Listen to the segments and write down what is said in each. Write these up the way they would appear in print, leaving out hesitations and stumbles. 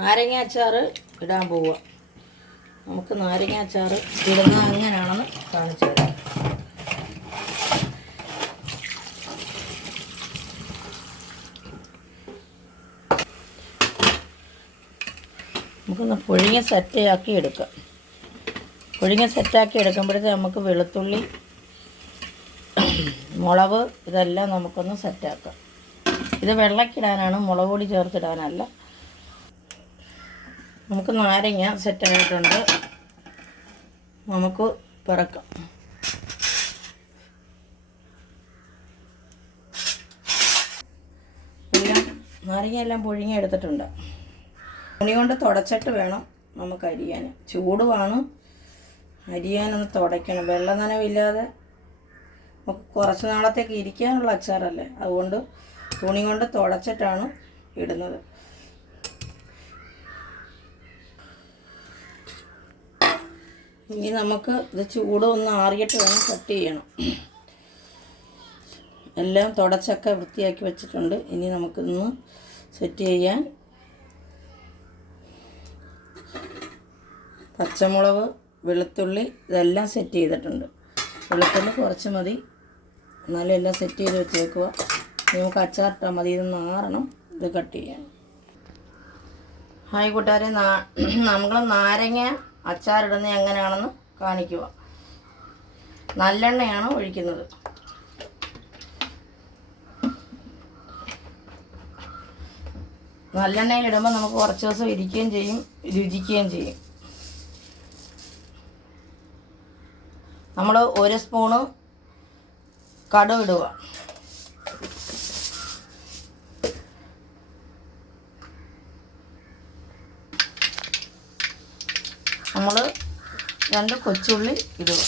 നാരങ്ങ അച്ചാർ ഇടാൻ പോവുക. നമുക്ക് നാരങ്ങ അച്ചാർ ഇടുന്നത് എങ്ങനെയാണെന്ന് കാണിച്ചു തരാം. നമുക്കൊന്ന് പുഴുങ്ങി സെറ്റാക്കി എടുക്കാം. പുഴുങ്ങി സെറ്റാക്കി എടുക്കുമ്പോഴത്തേക്ക് നമുക്ക് വെളുത്തുള്ളി, മുളക് ഇതെല്ലാം നമുക്കൊന്ന് സെറ്റാക്കാം. ഇത് വെള്ളക്കിടാനാണ്, മുളക് പൊടി ചേർത്തിടാനല്ല. നമുക്ക് നാരങ്ങ സെറ്റായിട്ടുണ്ട്, നമുക്ക് പിറക്കാം. നാരങ്ങ എല്ലാം പുഴുങ്ങി എടുത്തിട്ടുണ്ട്. തുണി കൊണ്ട് തുടച്ചിട്ട് വേണം നമുക്ക് അരിയാൻ. ചൂടുമാണ്, അരിയാനൊന്ന് തുടയ്ക്കണം. വെള്ളം നനവില്ലാതെ നമുക്ക് കുറച്ച് നാളത്തേക്ക് ഇരിക്കാനുള്ള അച്ചാറല്ലേ, അതുകൊണ്ട് തുണി കൊണ്ട് തുടച്ചിട്ടാണ് ഇടുന്നത്. ഇനി നമുക്ക് ഇത് ചൂട് ഒന്ന് ആറിയിട്ട് വേണം കട്ട് ചെയ്യണം. എല്ലാം തുടച്ചൊക്കെ വൃത്തിയാക്കി വെച്ചിട്ടുണ്ട്. ഇനി നമുക്കിന്ന് സെറ്റ് ചെയ്യാൻ പച്ചമുളക്, വെളുത്തുള്ളി ഇതെല്ലാം സെറ്റ് ചെയ്തിട്ടുണ്ട്. വെളുത്തുള്ളി കുറച്ച് മതി, എന്നാലും എല്ലാം സെറ്റ് ചെയ്ത് വെച്ചേക്കുക. നമുക്ക് അച്ചാറിട്ടാൽ മതി. ഇത് നാറണം, ഇത് കട്ട് ചെയ്യാൻ. ഹായ് കൂട്ടുകാരെ, നമ്മൾ നാരങ്ങ അച്ചാറിടുന്നത് എങ്ങനെയാണെന്ന് കാണിക്കുക. നല്ലെണ്ണയാണ് ഒഴിക്കുന്നത്. നല്ലെണ്ണയിലിടുമ്പോൾ നമുക്ക് കുറച്ച് ദിവസം ഇരിക്കുകയും ചെയ്യും, രുചിക്കുകയും ചെയ്യും. നമ്മൾ 1 സ്പൂണ് കടുക് ഇടുക. നമ്മൾ 2 കൊച്ചുള്ളി ഇടുക.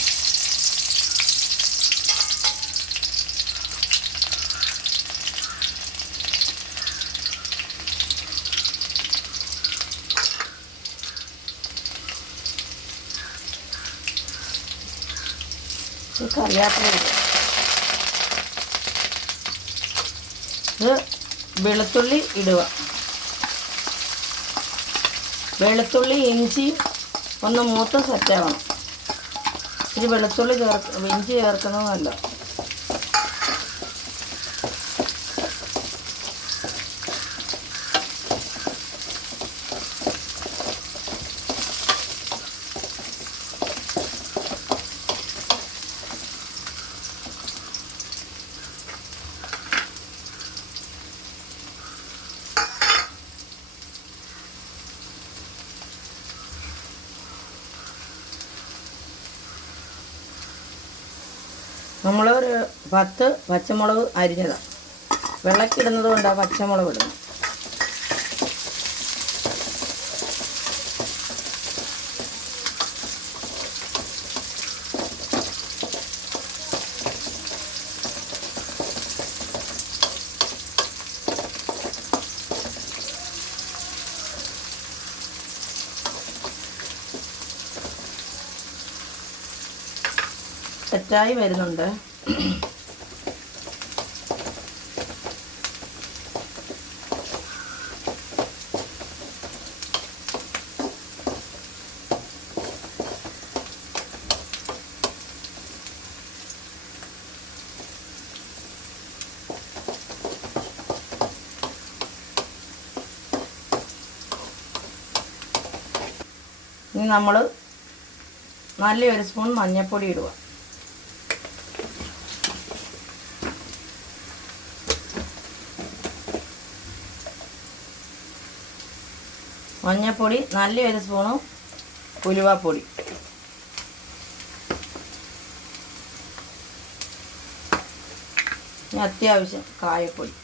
കറിവേപ്പില ഇടുക. ഇത് വെളുത്തുള്ളി ഇടുക. വെളുത്തുള്ളി ഇഞ്ചി ഒന്ന് മൂത്ത് സെറ്റാവണം. ഇത് വെളുത്തുള്ളി ഇഞ്ചി ചേർക്കുന്നതല്ല. നമ്മളൊരു 10 പച്ചമുളക് അരിഞ്ഞതാണ്. വെള്ളക്കിടുന്നത് കൊണ്ടാണ് പച്ചമുളക് ഇടുന്നത്. സെറ്റായി വരുന്നുണ്ട്. ഇനി നമ്മൾ നല്ലൊരു സ്പൂൺ മഞ്ഞൾപ്പൊടി ഇടുക. മഞ്ഞൾപ്പൊടി, നല്ലൊരു സ്പൂണ് ഉലുവാപ്പൊടി. അത്യാവശ്യം കായപ്പൊടി.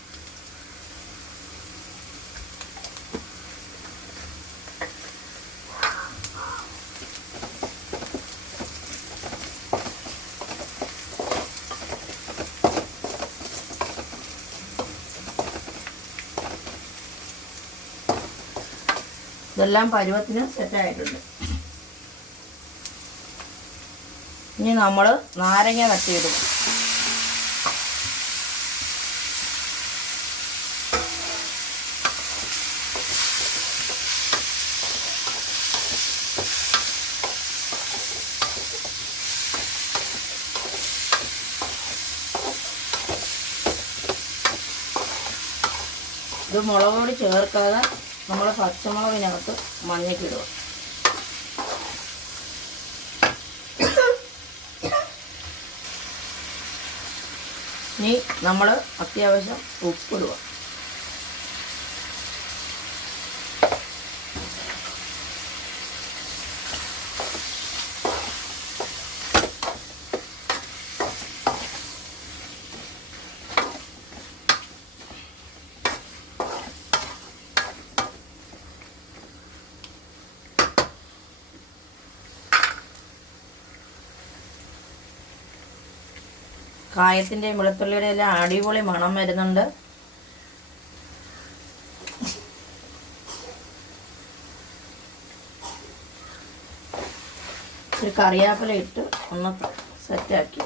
ഇതെല്ലാം പരുവത്തിന് സെറ്റായിട്ടുണ്ട്. ഇനി നമ്മൾ നാരങ്ങ കട്ടിയിടും. ഇത് മുളക് പൊടി ചേർക്കാതെ നമ്മൾ പച്ചമുളകിനകത്ത് മഞ്ഞൾക്കിടുക. ഇനി നമ്മൾ അത്യാവശ്യം ഉപ്പിടുക. കായത്തിൻ്റെയും വെളുത്തുള്ളിയുടെ എല്ലാം അടിപൊളി മണം വരുന്നുണ്ട്. ഒരു കറിവേപ്പില ഇട്ട് ഒന്ന് സെറ്റാക്കി.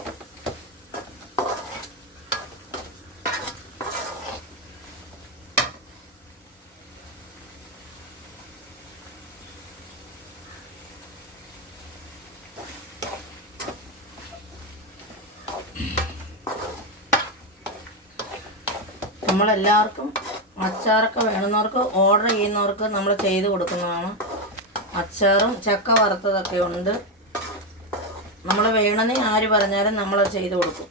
നമ്മളെല്ലാവർക്കും അച്ചാറൊക്കെ വേണമെന്നവർക്ക് ഓർഡർ ചെയ്യുന്നവർക്ക് നമ്മൾ ചെയ്ത് കൊടുക്കുന്നതാണ്. അച്ചാറും ചക്ക വറുത്തതൊക്കെ ഉണ്ട്. നമ്മൾ വേണമെന്ന് ആര് പറഞ്ഞാലും നമ്മൾ ചെയ്ത് കൊടുക്കും.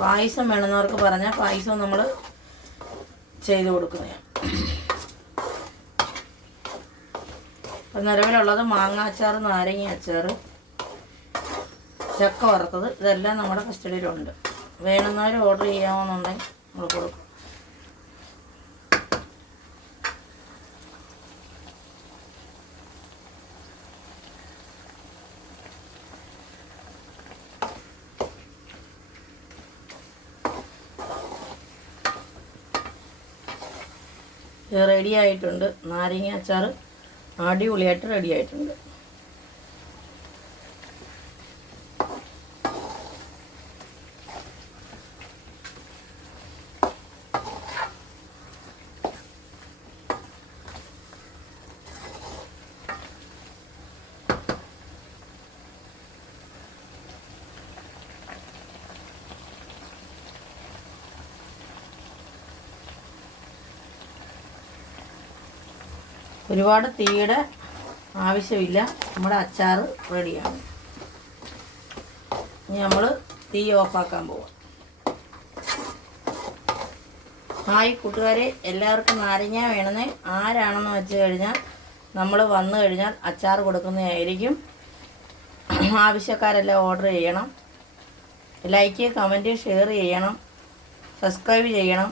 പായസം വേണമെന്നവർക്ക് പറഞ്ഞാൽ പായസം നമ്മൾ ചെയ്ത് കൊടുക്കുന്നതാണ്. ഇപ്പം നിലവിലുള്ളത് മാങ്ങ അച്ചാർ, നാരങ്ങ അച്ചാർ, ചക്ക വറുത്തത്, ഇതെല്ലാം നമ്മുടെ കസ്റ്റഡിയിലുണ്ട്. വേണമെന്നവർ ഓർഡർ ചെയ്യാമെന്നുണ്ടെങ്കിൽ നമ്മൾ കൊടുക്കും. റെഡി ആയിട്ടുണ്ട്. നാരങ്ങ അച്ചാർ അടിപൊളിയായിട്ട് റെഡി ആയിട്ടുണ്ട്. ഒരുപാട് തീയുടെ ആവശ്യമില്ല. നമ്മുടെ അച്ചാർ റെഡിയാണ്. ഇനി നമ്മൾ തീ ഓഫാക്കാൻ പോവാം. ഹായ് കൂട്ടുകാരെ, എല്ലാവർക്കും നാരങ്ങ വേണമെന്ന് ആരാണെന്ന് വെച്ച് കഴിഞ്ഞാൽ നമ്മൾ വന്നു കഴിഞ്ഞാൽ അച്ചാർ കൊടുക്കുന്നതായിരിക്കും. ആവശ്യക്കാരെല്ലാം ഓർഡർ ചെയ്യണം. ലൈക്ക്, കമൻറ്റ്, ഷെയർ ചെയ്യണം, സബ്സ്ക്രൈബ് ചെയ്യണം.